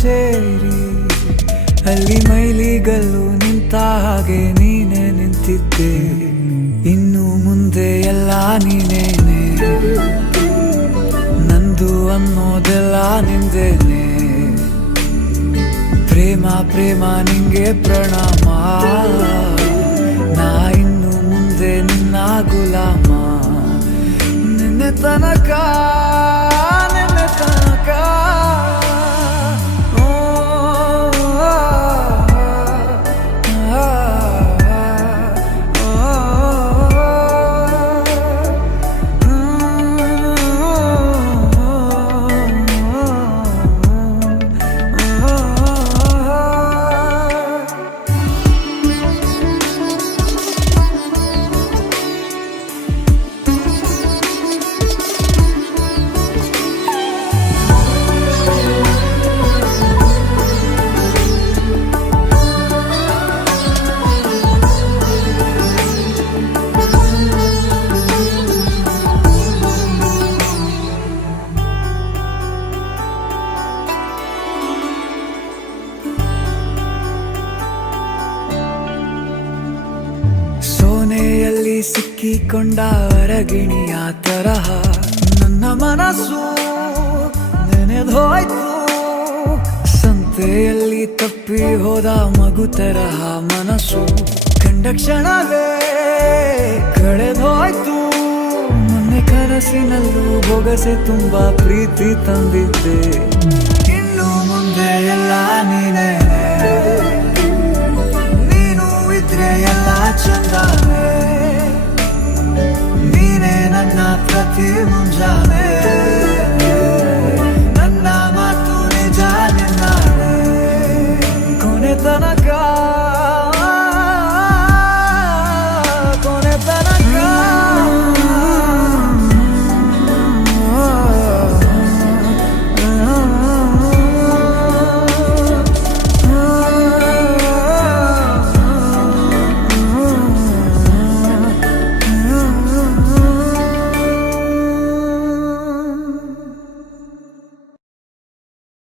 ಸೇರಿ ಅಲ್ಲಿ ಮೈಲಿಗಲ್ಲು ನಿಂತ ಹಾಗೆ ನೀನೆ ನಿಂತಿದ್ದೆ. ಇನ್ನು ಮುಂದೆ ಎಲ್ಲ ನೀನೇನೆ, ನಂದು ಅನ್ನೋದೆಲ್ಲ ನಿಂದೇನೆ. ಪ್ರೇಮ ಪ್ರೇಮ ನಿಂಗೆ ಪ್ರಣಾಮ, ನಾ ಇನ್ನು ಮುಂದೆ ನಿನ್ನ ಗುಲಾಮ. ನಿನ್ನೆ ತನಕ ನಿನ್ನೆ ತನಕ ಸೋನೆಯಲ್ಲಿ ಸಿಕ್ಕಿಕೊಂಡ ಅರಗಿಣಿಯ ತರಹ ನನ್ನ ಮನಸ್ಸು ನೆನೆದೋಯ್ತು. ಸಂತೆಯಲ್ಲಿ ತಪ್ಪಿ ಹೋದ ಮಗು ತರಹ ಮನಸ್ಸು ಕಂಡ ಕ್ಷಣವೇ ಕಳೆದೋಯ್ತು. ಮೊನ್ನೆ ಕನಸಿನಲ್ಲೂ ಬೊಗಸೆ ತುಂಬಾ ಪ್ರೀತಿ ತಂದಿದ್ದೆ. ಇನ್ನು ಮುಂದೆ ಎಲ್ಲ ನೀನೇ, ನೀನು ಇದ್ರೆ ಎಲ್ಲ ಚಂದಾನೆ. ನೀನೇ ನನ್ನ ಪ್ರತಿ ಮುಂಜಾನೆ.